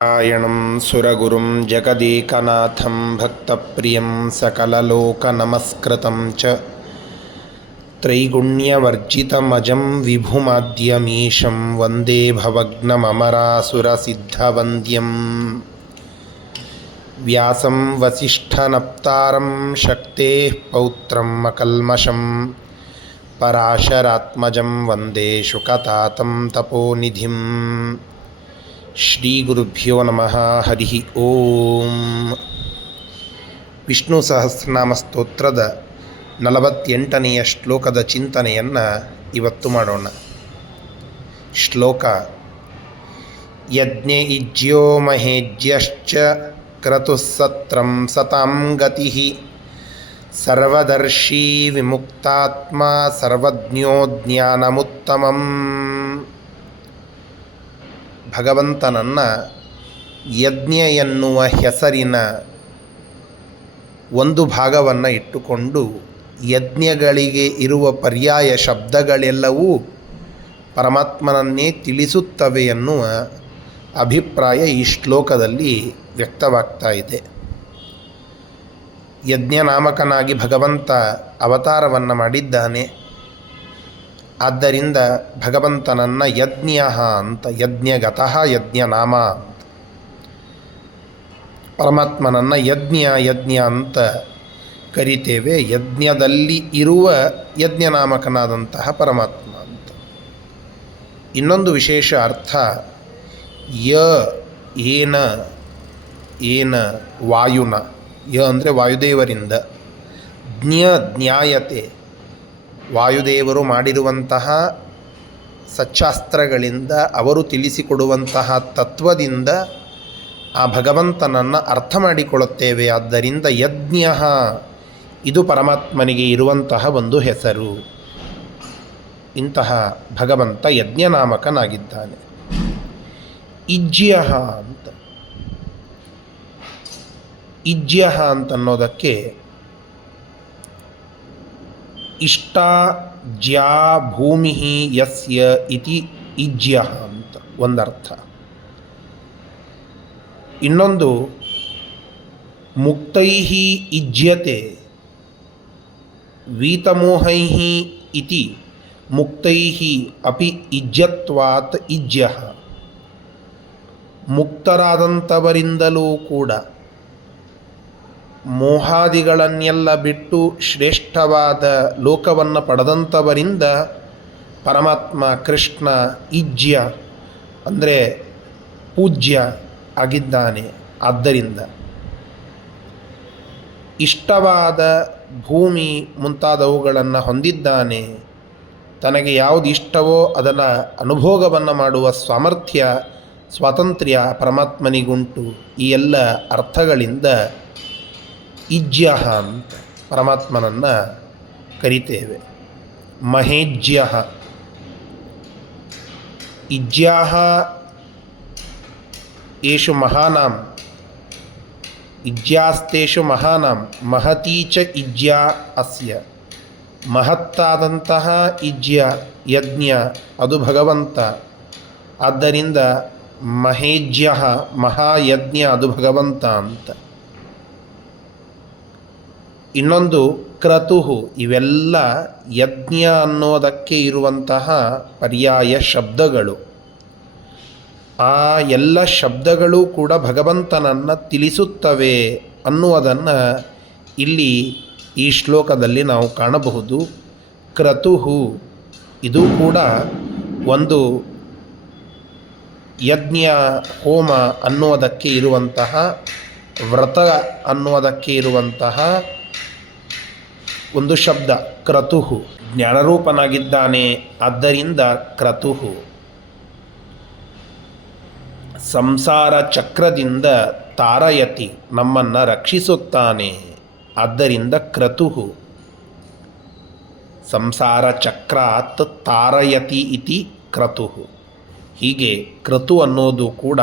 ನಾರಾಯಣಂ ಸುರಗುರುಂ ಜಗದೇಕನಾಥಂ ಭಕ್ತಪ್ರಿಯಂ ಸಕಲಲೋಕನಮಸ್ಕೃತಂ ಚ ತ್ರೈಗುಣ್ಯವರ್ಜಿತಮಜಂ ವಿಭುಮಾದ್ಯಮೀಶಂ ವಂದೇ ಭವಗ್ನಮರಾಸುರಸಿದ್ಧವಂದ್ಯಂ ವ್ಯಾಸಂ ವಸಿಷ್ಠನಪ್ತಾರಂ ಶಕ್ತೇಃ ಪೌತ್ರಂ ಅಕಲ್ಮಷಂ ಪರಾಶರಾತ್ಮಜಂ ವಂದೇ ಶುಕತಾತಂ ತಪೋನಿಧಿಂ. ಶ್ರೀ ಗುರುಭ್ಯೋ ನಮಃ. ಹರಿ ಓಂ. ವಿಷ್ಣು ಸಹಸ್ರನಾಮ ಸ್ತೋತ್ರದ 48ನೆಯ ಶ್ಲೋಕದ ಚಿಂತನೆಯನ್ನು ಇವತ್ತು ಮಾಡೋಣ. ಶ್ಲೋಕ: ಯಜ್ಞ ಇಜ್ಯೋ ಮಹೇಜ್ಯಶ್ಚ ಕ್ರತುಸ್ಸತ್ರಂ ಸತಾಂ ಗತಿಃ ಸರ್ವದರ್ಶೀ ವಿಮುಕ್ತಾತ್ಮ ಸರ್ವಜ್ಞೋ ಜ್ಞಾನಮುತ್ತಮಂ. ಭಗವಂತನನ್ನು ಯಜ್ಞ ಎನ್ನುವ ಹೆಸರಿನ ಒಂದು ಭಾಗವನ್ನು ಇಟ್ಟುಕೊಂಡು ಯಜ್ಞಗಳಿಗೆ ಇರುವ ಪರ್ಯಾಯ ಶಬ್ದಗಳೆಲ್ಲವೂ ಪರಮಾತ್ಮನನ್ನೇ ತಿಳಿಸುತ್ತವೆ ಎನ್ನುವ ಅಭಿಪ್ರಾಯ ಈ ಶ್ಲೋಕದಲ್ಲಿ ವ್ಯಕ್ತವಾಗ್ತಾ ಇದೆ. ಯಜ್ಞನಾಮಕನಾಗಿ ಭಗವಂತ ಅವತಾರವನ್ನು ಮಾಡಿದ್ದಾನೆ. ಆದ್ದರಿಂದ ಭಗವಂತನನ್ನು ಯಜ್ಞ ಅಂತ, ಯಜ್ಞಗತಃ ಯಜ್ಞನಾಮ ಅಂತ, ಪರಮಾತ್ಮನನ್ನು ಯಜ್ಞ ಅಂತ ಕರಿತೇವೆ. ಯಜ್ಞದಲ್ಲಿ ಇರುವ ಯಜ್ಞನಾಮಕನಾದಂತಹ ಪರಮಾತ್ಮ ಅಂತ. ಇನ್ನೊಂದು ವಿಶೇಷ ಅರ್ಥ, ಏನ ವಾಯುನ, ಅಂದರೆ ವಾಯುದೇವರಿಂದ, ಜ್ಞಾಯತೆ ವಾಯುದೇವರು ಮಾಡಿರುವಂತಹ ಸಚ್ಚಾಸ್ತ್ರಗಳಿಂದ ಅವರು ತಿಳಿಸಿಕೊಡುವಂತಹ ತತ್ವದಿಂದ ಆ ಭಗವಂತನನ್ನು ಅರ್ಥ ಮಾಡಿಕೊಳ್ಳುತ್ತೇವೆ. ಆದ್ದರಿಂದ ಯಜ್ಞ ಇದು ಪರಮಾತ್ಮನಿಗೆ ಇರುವಂತಹ ಒಂದು ಹೆಸರು. ಇಂತಹ ಭಗವಂತ ಯಜ್ಞನಾಮಕನಾಗಿದ್ದಾನೆ. ಇಜ್ಯ ಅಂತನ್ನೋದಕ್ಕೆ ಇಷ್ಟ ಜ್ಯಾ ಭೂಮಿ ಯಸ್ಯ ಇತಿ ಇಜ್ಯ ಅಂತ ಒಂದರ್ಥ. ಇನ್ನೊಂದು ಮುಕ್ತೈ ಇಜ್ಯತೆ ವೀತಮೋಹೈ ಇತಿ ಮುಕ್ತೈ ಅಪಿ ಇಜ್ಯತ್ವಾತ್ ಇಜ್ಯ. ಮುಕ್ತರಾದಂಥವರಿಂದಲೂ ಕೂಡ ಮೋಹಾದಿಗಳನ್ನೆಲ್ಲ ಬಿಟ್ಟು ಶ್ರೇಷ್ಠವಾದ ಲೋಕವನ್ನು ಪಡೆದಂಥವರಿಂದ ಪರಮಾತ್ಮ ಕೃಷ್ಣ ಇಜ್ಯ ಅಂದರೆ ಪೂಜ್ಯ ಆಗಿದ್ದಾನೆ. ಆದ್ದರಿಂದ ಇಷ್ಟವಾದ ಭೂಮಿ ಮುಂತಾದವುಗಳನ್ನು ಹೊಂದಿದ್ದಾನೆ. ತನಗೆ ಯಾವುದು ಇಷ್ಟವೋ ಅದರ ಅನುಭೋಗವನ್ನು ಮಾಡುವ ಸಾಮರ್ಥ್ಯ, ಸ್ವಾತಂತ್ರ್ಯ ಪರಮಾತ್ಮನಿಗುಂಟು. ಈ ಎಲ್ಲ ಅರ್ಥಗಳಿಂದ ಇಜ್ಯ ಅಂತ ಪರಮಾತ್ಮನನ್ನು ಕರಿತೇವೆ. ಮಹೇಜ್ಯ ಇಜ್ಯಾ ಏಷು ಮಹಾನಾಂ ಇಜ್ಯಾಸ್ತೇಷು ಮಹಾನಾಂ ಮಹತೀ ಚ ಇಜ್ಯ ಅಸ್ಯ. ಮಹತ್ತಾದಂತಹ ಇಜ್ಯ ಯಜ್ಞ ಅದು ಭಗವಂತ. ಆದ್ದರಿಂದ ಮಹೇಜ್ಯ ಮಹಾಯಜ್ಞ ಅದು ಭಗವಂತ ಅಂತ. ಇನ್ನೊಂದು ಕ್ರತುಹು. ಇವೆಲ್ಲ ಯಜ್ಞ ಅನ್ನೋದಕ್ಕೆ ಇರುವಂತಹ ಪರ್ಯಾಯ ಶಬ್ದಗಳು. ಆ ಎಲ್ಲ ಶಬ್ದಗಳು ಕೂಡ ಭಗವಂತನನ್ನು ತಿಳಿಸುತ್ತವೆ ಅನ್ನುವುದನ್ನು ಇಲ್ಲಿ ಈ ಶ್ಲೋಕದಲ್ಲಿ ನಾವು ಕಾಣಬಹುದು. ಕ್ರತುಹು ಇದು ಕೂಡ ಒಂದು ಯಜ್ಞ ಹೋಮ ಅನ್ನುವುದಕ್ಕೆ ಇರುವಂತಹ, ವ್ರತ ಅನ್ನುವುದಕ್ಕೆ ಇರುವಂತಹ ಒಂದು ಶಬ್ದ. ಕ್ರತುಹು ಜ್ಞಾನರೂಪನಾಗಿದ್ದಾನೆ. ಆದ್ದರಿಂದ ಕ್ರತುಹು ಸಂಸಾರ ಚಕ್ರದಿಂದ ತಾರಯತಿ ನಮ್ಮನ್ನು ರಕ್ಷಿಸುತ್ತಾನೆ. ಆದ್ದರಿಂದ ಕ್ರತುಹು ಸಂಸಾರ ಚಕ್ರಾತ್ ತಾರಯತಿ ಇತಿ ಕ್ರತುಹು. ಹೀಗೆ ಕ್ರತು ಅನ್ನೋದು ಕೂಡ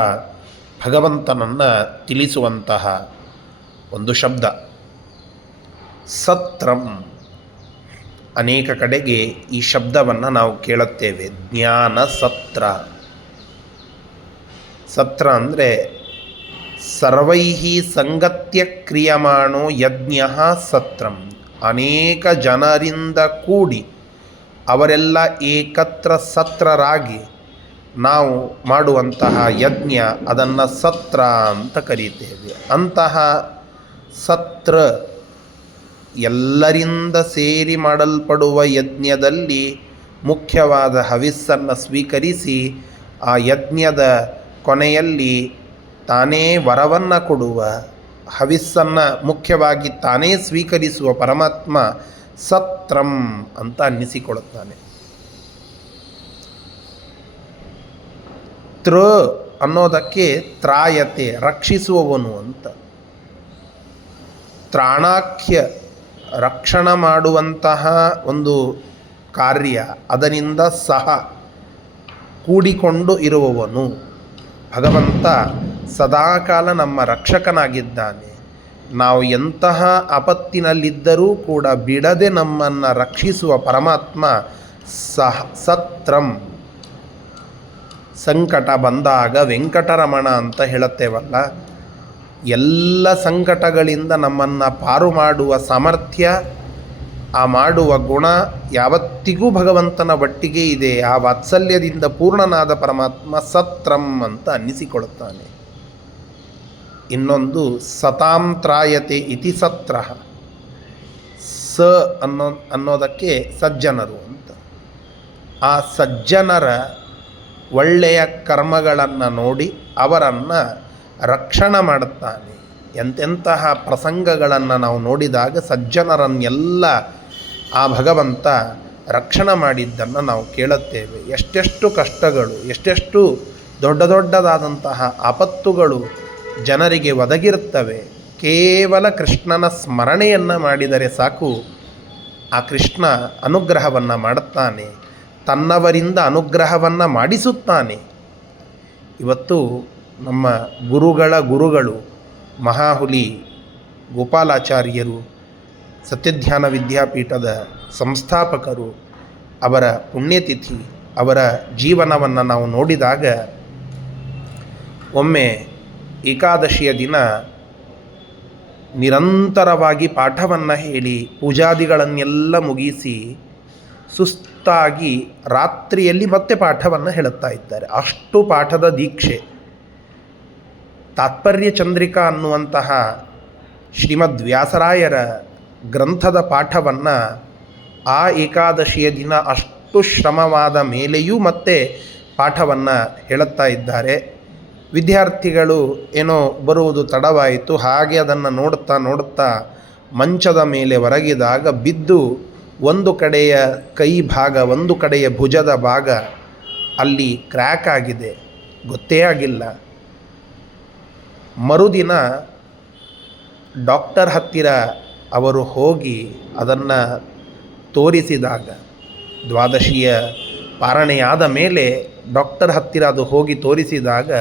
ಭಗವಂತನನ್ನು ತಿಳಿಸುವಂತಹ ಒಂದು ಶಬ್ದ. ಸತ್ರಂ ಅನೇಕ ಕಡೆಗೆ ಈ ಶಬ್ದವನ್ನು ನಾವು ಕೇಳುತ್ತೇವೆ. ಜ್ಞಾನ ಸತ್ರ. ಸತ್ರ ಅಂದರೆ ಸರ್ವೈಃ ಸಂಗತ್ಯ ಕ್ರಿಯಮಾಣೋ ಯಜ್ಞ ಸತ್ರಂ. ಅನೇಕ ಜನರಿಂದ ಕೂಡಿ ಅವರೆಲ್ಲ ಏಕತ್ರ ಸತ್ರರಾಗಿ ನಾವು ಮಾಡುವಂತಹ ಯಜ್ಞ ಅದನ್ನು ಸತ್ರ ಅಂತ ಕರೀತೇವೆ. ಅಂತಹ ಸತ್ರ ಎಲ್ಲರಿಂದ ಸೇರಿ ಮಾಡಲ್ಪಡುವ ಯಜ್ಞದಲ್ಲಿ ಮುಖ್ಯವಾದ ಹವಿಸ್ಸನ್ನು ಸ್ವೀಕರಿಸಿ ಆ ಯಜ್ಞದ ಕೊನೆಯಲ್ಲಿ ತಾನೇ ವರವನ್ನು ಕೊಡುವ ಹವಿಸ್ಸನ್ನು ಮುಖ್ಯವಾಗಿ ತಾನೇ ಸ್ವೀಕರಿಸುವ ಪರಮಾತ್ಮ ಸತ್ರಂ ಅಂತ ಅನ್ನಿಸಿಕೊಳ್ಳುತ್ತಾನೆ. ತೃ ಅನ್ನೋದಕ್ಕೆ ತ್ರಾಯತೆ ರಕ್ಷಿಸುವವನು ಅಂತ. ತ್ರಾಣಾಖ್ಯ ರಕ್ಷಣೆ ಮಾಡುವಂತಹ ಒಂದು ಕಾರ್ಯ, ಅದರಿಂದ ಸಹ ಕೂಡಿಕೊಂಡು ಇರುವವನು ಭಗವಂತ ಸದಾಕಾಲ ನಮ್ಮ ರಕ್ಷಕನಾಗಿದ್ದಾನೆ. ನಾವು ಎಂತಹ ಆಪತ್ತಿನಲ್ಲಿದ್ದರೂ ಕೂಡ ಬಿಡದೆ ನಮ್ಮನ್ನು ರಕ್ಷಿಸುವ ಪರಮಾತ್ಮ ಸತ್ರಂ. ಸಂಕಟ ಬಂದಾಗ ವೆಂಕಟರಮಣ ಅಂತ ಹೇಳುತ್ತೇವಲ್ಲ, ಎಲ್ಲ ಸಂಕಟಗಳಿಂದ ನಮ್ಮನ್ನು ಪಾರು ಮಾಡುವ ಸಾಮರ್ಥ್ಯ, ಆ ಮಾಡುವ ಗುಣ ಯಾವತ್ತಿಗೂ ಭಗವಂತನ ಒಟ್ಟಿಗೆ ಇದೆ. ಆ ವಾತ್ಸಲ್ಯದಿಂದ ಪೂರ್ಣನಾದ ಪರಮಾತ್ಮ ಸತ್ರಂ ಅಂತ ಅನ್ನಿಸಿಕೊಳ್ಳುತ್ತಾನೆ. ಇನ್ನೊಂದು ಸತಾಂ ತ್ರಾಯತೆ ಇತಿ ಸತ್ರ. ಅನ್ನೋದಕ್ಕೆ ಸಜ್ಜನರು ಅಂತ. ಆ ಸಜ್ಜನರ ಒಳ್ಳೆಯ ಕರ್ಮಗಳನ್ನು ನೋಡಿ ಅವರನ್ನು ರಕ್ಷಣೆ ಮಾಡುತ್ತಾನೆ. ಎಂತೆಂತಹ ಪ್ರಸಂಗಗಳನ್ನು ನಾವು ನೋಡಿದಾಗ ಸಜ್ಜನರನ್ನೆಲ್ಲ ಆ ಭಗವಂತ ರಕ್ಷಣೆ ಮಾಡಿದ್ದನ್ನು ನಾವು ಕೇಳುತ್ತೇವೆ. ಎಷ್ಟೆಷ್ಟು ಕಷ್ಟಗಳು, ಎಷ್ಟೆಷ್ಟು ದೊಡ್ಡ ದೊಡ್ಡದಾದಂತಹ ಆಪತ್ತುಗಳು ಜನರಿಗೆ ಒದಗಿರುತ್ತವೆ. ಕೇವಲ ಕೃಷ್ಣನ ಸ್ಮರಣೆಯನ್ನು ಮಾಡಿದರೆ ಸಾಕು, ಆ ಕೃಷ್ಣ ಅನುಗ್ರಹವನ್ನು ಮಾಡುತ್ತಾನೆ, ತನ್ನವರಿಂದ ಅನುಗ್ರಹವನ್ನು ಮಾಡಿಸುತ್ತಾನೆ. ಇವತ್ತು ನಮ್ಮ ಗುರುಗಳು ಮಹಾಹುಲಿ ಗೋಪಾಲಾಚಾರ್ಯರು, ಸತ್ಯಧ್ಯಾನ ವಿದ್ಯಾಪೀಠದ ಸಂಸ್ಥಾಪಕರು, ಅವರ ಪುಣ್ಯತಿಥಿ, ಅವರ ಜೀವನವನ್ನು ನಾವು ನೋಡಿದಾಗ ಒಮ್ಮೆ ಏಕಾದಶಿಯ ದಿನ ನಿರಂತರವಾಗಿ ಪಾಠವನ್ನು ಹೇಳಿ ಪೂಜಾದಿಗಳನ್ನೆಲ್ಲ ಮುಗಿಸಿ ಸುಸ್ತಾಗಿ ರಾತ್ರಿಯಲ್ಲಿ ಮತ್ತೆ ಪಾಠವನ್ನು ಹೇಳುತ್ತಾ ಇದ್ದಾರೆ. ಅಷ್ಟು ಪಾಠದ ದೀಕ್ಷೆ. ತಾತ್ಪರ್ಯ ಚಂದ್ರಿಕಾ ಅನ್ನುವಂತಹ ಶ್ರೀಮದ್ ವ್ಯಾಸರಾಯರ ಗ್ರಂಥದ ಪಾಠವನ್ನು ಆ ಏಕಾದಶಿಯ ದಿನ ಅಷ್ಟು ಶ್ರಮವಾದ ಮೇಲೆಯೂ ಮತ್ತೆ ಪಾಠವನ್ನು ಹೇಳುತ್ತಾ ಇದ್ದಾರೆ. ವಿದ್ಯಾರ್ಥಿಗಳು ಏನೋ ಬರುವುದು ತಡವಾಯಿತು, ಹಾಗೆ ಅದನ್ನು ನೋಡುತ್ತಾ ಮಂಚದ ಮೇಲೆ ಒರಗಿದಾಗ ಬಿದ್ದು ಒಂದು ಕಡೆಯ ಕೈ ಭಾಗ, ಒಂದು ಕಡೆಯ ಭುಜದ ಭಾಗ ಅಲ್ಲಿ ಕ್ರ್ಯಾಕ್ ಆಗಿದೆ, ಗೊತ್ತೇ ಆಗಿಲ್ಲ. ಮರುದಿನ ಡಾಕ್ಟರ್ ಹತ್ತಿರ ಅವರು ಹೋಗಿ ಅದನ್ನು ತೋರಿಸಿದಾಗ, ದ್ವಾದಶಿಯ ಪಾರಣೆಯಾದ ಮೇಲೆ ಡಾಕ್ಟರ್ ಹತ್ತಿರ ಅದು ಹೋಗಿ ತೋರಿಸಿದಾಗ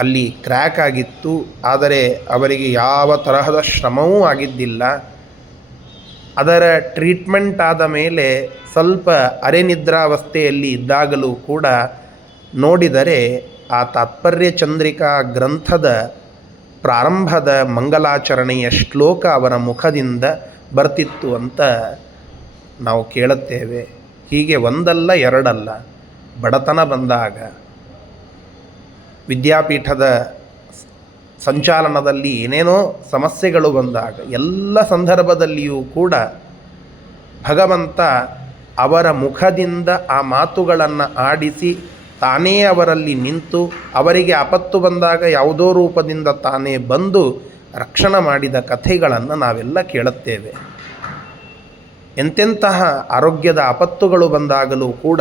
ಅಲ್ಲಿ ಕ್ರ್ಯಾಕ್ ಆಗಿತ್ತು. ಆದರೆ ಅವರಿಗೆ ಯಾವ ತರಹದ ಶ್ರಮವೂ ಆಗಿದ್ದಿಲ್ಲ. ಅದರ ಟ್ರೀಟ್ಮೆಂಟ್ ಆದ ಮೇಲೆ ಸ್ವಲ್ಪ ಅರೆನಿದ್ರಾವಸ್ಥೆಯಲ್ಲಿ ಇದ್ದಾಗಲೂ ಕೂಡ ನೋಡಿದರೆ ಆ ತಾತ್ಪರ್ಯ ಚಂದ್ರಿಕಾ ಗ್ರಂಥದ ಪ್ರಾರಂಭದ ಮಂಗಲಾಚರಣೆಯ ಶ್ಲೋಕ ಅವರ ಮುಖದಿಂದ ಬರ್ತಿತ್ತು ಅಂತ ನಾವು ಕೇಳುತ್ತೇವೆ. ಹೀಗೆ ಒಂದಲ್ಲ ಎರಡಲ್ಲ, ಬಡತನ ಬಂದಾಗ, ವಿದ್ಯಾಪೀಠದ ಸಂಚಾಲನದಲ್ಲಿ ಏನೇನೋ ಸಮಸ್ಯೆಗಳು ಬಂದಾಗ, ಎಲ್ಲ ಸಂದರ್ಭದಲ್ಲಿಯೂ ಕೂಡ ಭಗವಂತ ಅವರ ಮುಖದಿಂದ ಆ ಮಾತುಗಳನ್ನು ಆಡಿಸಿ ತಾನೇ ಅವರಲ್ಲಿ ನಿಂತು ಅವರಿಗೆ ಆಪತ್ತು ಬಂದಾಗ ಯಾವುದೋ ರೂಪದಿಂದ ತಾನೇ ಬಂದು ರಕ್ಷಣೆ ಮಾಡಿದ ಕಥೆಗಳನ್ನು ನಾವೆಲ್ಲ ಕೇಳುತ್ತೇವೆ. ಎಂತೆಂತಹ ಆರೋಗ್ಯದ ಆಪತ್ತುಗಳು ಬಂದಾಗಲೂ ಕೂಡ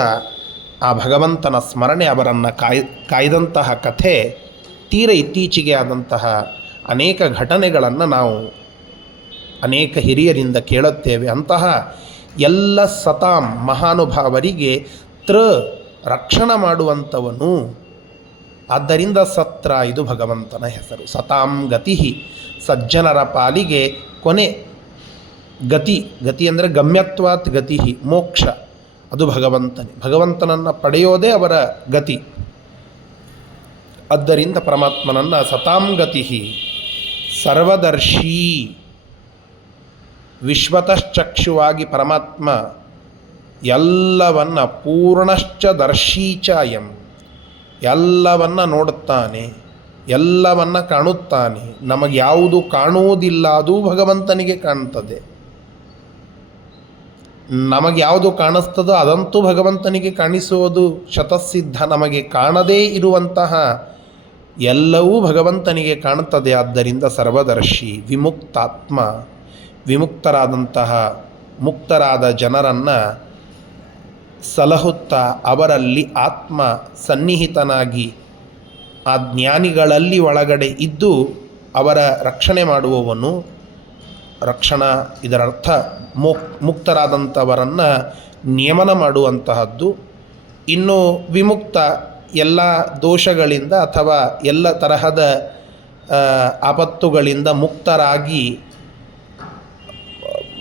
ಆ ಭಗವಂತನ ಸ್ಮರಣೆ ಅವರನ್ನು ಕಾಯ್ದಂತಹ ಕಥೆ ತೀರ ಇತ್ತೀಚೆಗೆ ಆದಂತಹ ಅನೇಕ ಘಟನೆಗಳನ್ನು ನಾವು ಅನೇಕ ಹಿರಿಯರಿಂದ ಕೇಳುತ್ತೇವೆ. ಅಂತಹ ಎಲ್ಲ ಸತಾಂ ಮಹಾನುಭಾವರಿಗೆ ರಕ್ಷಣೆ ಮಾಡುವಂಥವನು. ಆದ್ದರಿಂದ ಸತ್ರ ಇದು ಭಗವಂತನ ಹೆಸರು. ಸತಾಂ ಗತಿ, ಸಜ್ಜನರ ಪಾಲಿಗೆ ಕೊನೆ ಗತಿ ಅಂದರೆ ಗಮ್ಯತ್ವಾತ್ ಗತಿ, ಮೋಕ್ಷ, ಅದು ಭಗವಂತನನ್ನು ಪಡೆಯೋದೇ ಅವರ ಗತಿ. ಆದ್ದರಿಂದ ಪರಮಾತ್ಮನನ್ನು ಸತಾಂಗತಿ ಸರ್ವದರ್ಶಿ ವಿಶ್ವತಶ್ಚಕ್ಷುವಾಗಿ ಪರಮಾತ್ಮ ಎಲ್ಲವನ್ನ ಪೂರ್ಣಶ್ಚ ದರ್ಶೀಚಾಯಂ ಎಲ್ಲವನ್ನ ನೋಡುತ್ತಾನೆ, ಎಲ್ಲವನ್ನ ಕಾಣುತ್ತಾನೆ. ನಮಗೆ ಯಾವುದು ಕಾಣುವುದಿಲ್ಲ ಅದು ಭಗವಂತನಿಗೆ ಕಾಣ್ತದೆ. ನಮಗೆ ಯಾವುದು ಕಾಣಿಸ್ತದೋ ಅದಂತೂ ಭಗವಂತನಿಗೆ ಕಾಣಿಸುವುದು ಶತಸಿದ್ಧ. ನಮಗೆ ಕಾಣದೇ ಇರುವಂತಹ ಎಲ್ಲವೂ ಭಗವಂತನಿಗೆ ಕಾಣುತ್ತದೆ. ಆದ್ದರಿಂದ ಸರ್ವದರ್ಶಿ ವಿಮುಕ್ತಾತ್ಮ, ವಿಮುಕ್ತರಾದಂತಹ ಮುಕ್ತರಾದ ಜನರನ್ನು ಸಲಹುತ್ತಾ ಅವರಲ್ಲಿ ಆತ್ಮ ಸನ್ನಿಹಿತನಾಗಿ ಆ ಜ್ಞಾನಿಗಳಲ್ಲಿ ಒಳಗಡೆ ಇದ್ದು ಅವರ ರಕ್ಷಣೆ ಮಾಡುವವನು. ರಕ್ಷಣಾ ಇದರರ್ಥ ಮುಕ್ತರಾದಂಥವರನ್ನು ನಿಯಮನ ಮಾಡುವಂತಹದ್ದು. ಇನ್ನು ವಿಮುಕ್ತ ಎಲ್ಲ ದೋಷಗಳಿಂದ ಅಥವಾ ಎಲ್ಲ ತರಹದ ಆಪತ್ತುಗಳಿಂದ ಮುಕ್ತರಾಗಿ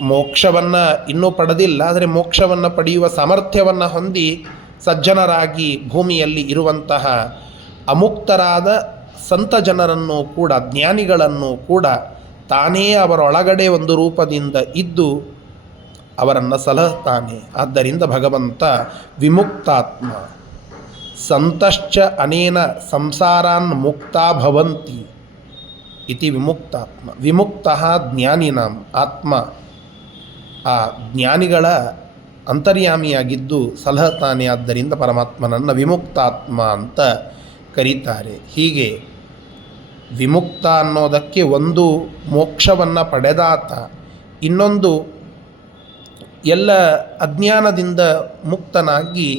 ಮೋಕ್ಷವನ್ನು ಇನ್ನೂ ಪಡೆದಿಲ್ಲ, ಆದರೆ ಮೋಕ್ಷವನ್ನು ಪಡೆಯುವ ಸಾಮರ್ಥ್ಯವನ್ನು ಹೊಂದಿ ಸಜ್ಜನರಾಗಿ ಭೂಮಿಯಲ್ಲಿ ಇರುವಂತಹ ಅಮುಕ್ತರಾದ ಸಂತ ಜನರನ್ನು ಕೂಡ, ಜ್ಞಾನಿಗಳನ್ನು ಕೂಡ ತಾನೇ ಅವರೊಳಗಡೆ ಒಂದು ರೂಪದಿಂದ ಇದ್ದು ಅವರನ್ನು ಸಲಹುತ್ತಾನೆ. ಆದ್ದರಿಂದ ಭಗವಂತ ವಿಮುಕ್ತಾತ್ಮ. ಸಂತಶ್ಚ ಅನೇನ ಸಂಸಾರಾನ್ ಮುಕ್ತಾ ಭವಂತಿ ಇತಿ ವಿಮುಕ್ತಾತ್ಮ. ವಿಮುಕ್ತಃ ಜ್ಞಾನಿನಾಂ ಆತ್ಮ, ಆ ಜ್ಞಾನಿಗಳ ಅಂತರ್ಯಾಮಿಯಾಗಿದ್ದು ಸಲಹುತ್ತಾನೆ. ಆದ್ದರಿಂದ ಪರಮಾತ್ಮನನ್ನು ವಿಮುಕ್ತಾತ್ಮ ಅಂತ ಕರೀತಾರೆ. ಹೀಗೆ ವಿಮುಕ್ತ ಅನ್ನೋದಕ್ಕೆ ಒಂದು ಮೋಕ್ಷವನ್ನು ಪಡೆದಾತ, ಇನ್ನೊಂದು ಎಲ್ಲ ಅಜ್ಞಾನದಿಂದ ಮುಕ್ತನಾಗಿ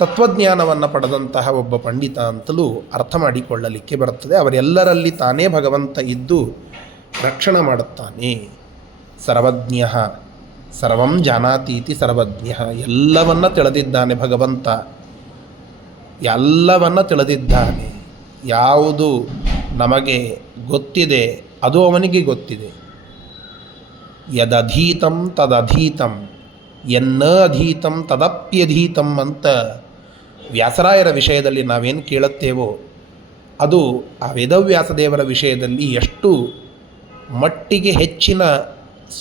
ತತ್ವಜ್ಞಾನವನ್ನು ಪಡೆದಂತಹ ಒಬ್ಬ ಪಂಡಿತ ಅಂತಲೂ ಅರ್ಥ ಮಾಡಿಕೊಳ್ಳಲಿಕ್ಕೆ ಬರುತ್ತದೆ. ಅವರೆಲ್ಲರಲ್ಲಿ ತಾನೇ ಭಗವಂತ ಇದ್ದು ರಕ್ಷಣೆ ಮಾಡುತ್ತಾನೆ. ಸರ್ವಜ್ಞ ಸರ್ವಂ ಜಾನಾತೀತಿ ಸರ್ವಜ್ಞ. ಎಲ್ಲವನ್ನ ತಿಳಿದಿದ್ದಾನೆ ಭಗವಂತ, ಎಲ್ಲವನ್ನ ತಿಳಿದಿದ್ದಾನೆ. ಯಾವುದು ನಮಗೆ ಗೊತ್ತಿದೆ ಅದು ಅವನಿಗೆ ಗೊತ್ತಿದೆ. ಯದಧೀತಂ ತದಧೀತಂ ಎನ್ನ ಅಧೀತಂ ತದಪ್ಯಧೀತಂ ಅಂತ ವ್ಯಾಸರಾಯರ ವಿಷಯದಲ್ಲಿ ನಾವೇನು ಕೇಳುತ್ತೇವೋ ಅದು ಆ ವೇದವ್ಯಾಸದೇವರ ವಿಷಯದಲ್ಲಿ ಎಷ್ಟು ಮಟ್ಟಿಗೆ ಹೆಚ್ಚಿನ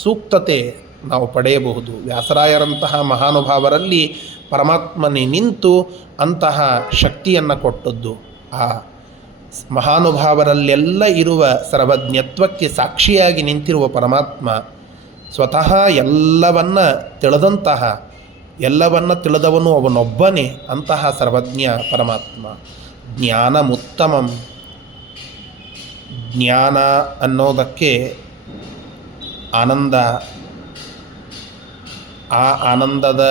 ಸೂಕ್ತತೆ ನಾವು ಪಡೆಯಬಹುದು. ವ್ಯಾಸರಾಯರಂತಹ ಮಹಾನುಭಾವರಲ್ಲಿ ಪರಮಾತ್ಮನೇ ನಿಂತು ಅಂತಹ ಶಕ್ತಿಯನ್ನು ಕೊಟ್ಟದ್ದು. ಆ ಮಹಾನುಭಾವರಲ್ಲೆಲ್ಲ ಇರುವ ಸರ್ವಜ್ಞತ್ವಕ್ಕೆ ಸಾಕ್ಷಿಯಾಗಿ ನಿಂತಿರುವ ಪರಮಾತ್ಮ ಸ್ವತಃ ಎಲ್ಲವನ್ನ ತಿಳಿದಂತಹ, ಎಲ್ಲವನ್ನ ತಿಳಿದವನು ಅವನೊಬ್ಬನೇ. ಅಂತಹ ಸರ್ವಜ್ಞ ಪರಮಾತ್ಮ. ಜ್ಞಾನಮುತ್ತಮಂ. ಜ್ಞಾನ ಅನ್ನೋದಕ್ಕೆ ಆನಂದ, ಆ ಆನಂದದ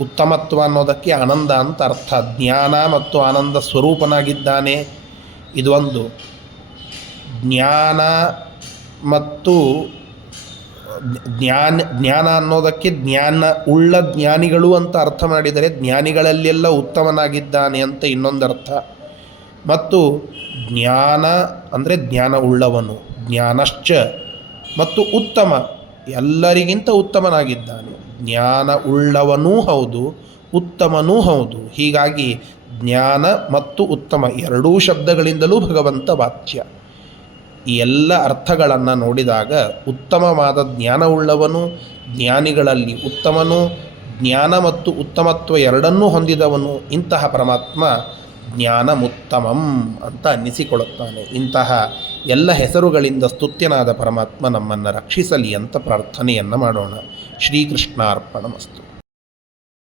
ಉತ್ತಮತ್ವ ಅನ್ನೋದಕ್ಕೆ ಆನಂದ ಅಂತ ಅರ್ಥ. ಜ್ಞಾನ ಮತ್ತು ಆನಂದ ಸ್ವರೂಪನಾಗಿದ್ದಾನೆ, ಇದು ಒಂದು. ಜ್ಞಾನ ಮತ್ತು ಜ್ಞಾನ ಅನ್ನೋದಕ್ಕೆ ಜ್ಞಾನ ಉಳ್ಳ ಜ್ಞಾನಿಗಳು ಅಂತ ಅರ್ಥ ಮಾಡಿದರೆ ಜ್ಞಾನಿಗಳಲ್ಲೆಲ್ಲ ಉತ್ತಮನಾಗಿದ್ದಾನೆ ಅಂತ ಇನ್ನೊಂದು ಅರ್ಥ. ಮತ್ತು ಜ್ಞಾನ ಅಂದರೆ ಜ್ಞಾನ ಉಳ್ಳವನು, ಜ್ಞಾನಶ್ಚ ಮತ್ತು ಉತ್ತಮ, ಎಲ್ಲರಿಗಿಂತ ಉತ್ತಮನಾಗಿದ್ದಾನೆ. ಜ್ಞಾನ ಉಳ್ಳವನೂ ಹೌದು, ಉತ್ತಮನೂ ಹೌದು. ಹೀಗಾಗಿ ಜ್ಞಾನ ಮತ್ತು ಉತ್ತಮ ಎರಡೂ ಶಬ್ದಗಳಿಂದಲೂ ಭಗವಂತ ವಾಚ್ಯ. ಈ ಎಲ್ಲ ಅರ್ಥಗಳನ್ನು ನೋಡಿದಾಗ ಉತ್ತಮವಾದ ಜ್ಞಾನವುಳ್ಳವನು, ಜ್ಞಾನಿಗಳಲ್ಲಿ ಉತ್ತಮನು, ಜ್ಞಾನ ಮತ್ತು ಉತ್ತಮತ್ವ ಎರಡನ್ನೂ ಹೊಂದಿದವನು. ಇಂತಹ ಪರಮಾತ್ಮ ಜ್ಞಾನಮುತ್ತಮಂ ಅಂತ ಅನ್ನಿಸಿಕೊಳ್ಳುತ್ತಾನೆ. ಇಂತಹ ಎಲ್ಲ ಹೆಸರುಗಳಿಂದ ಸ್ತುತ್ಯನಾದ ಪರಮಾತ್ಮ ನಮ್ಮನ್ನು ರಕ್ಷಿಸಲಿ ಅಂತ ಪ್ರಾರ್ಥನೆಯನ್ನು ಮಾಡೋಣ. ಶ್ರೀಕೃಷ್ಣಾರ್ಪಣಮಸ್ತು.